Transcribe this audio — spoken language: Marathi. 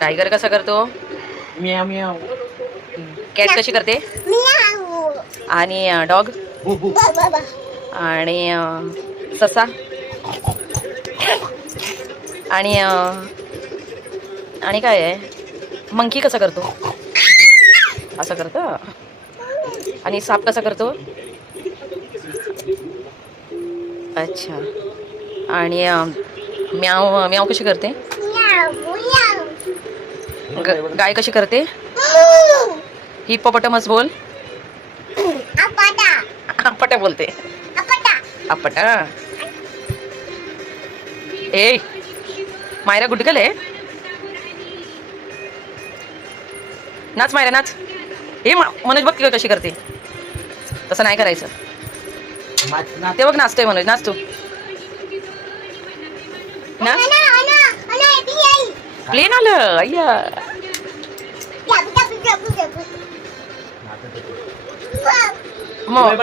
टायगर कसा करतो? म्याव म्याव. कॅट कशी करते? आणि डॉग आणि ससा आणि आणि काय आहे? मंकी कसा करतो? असं करतो. आणि साप कसा करतो? अच्छा. आणि म्याव म्याव कशी करते? गाय कशी करते? हिप्पोपोटामस बोल. आपटा बोलते. आपटा. ए मायरा गुडगल आहे. नाच मायरा नाच. हे मनोज बघ कशी करते. तसं नाही करायचं. ते बघ नाचतोय मनोज, नाच तू. नाच. प्लेन आलं अय्या. मग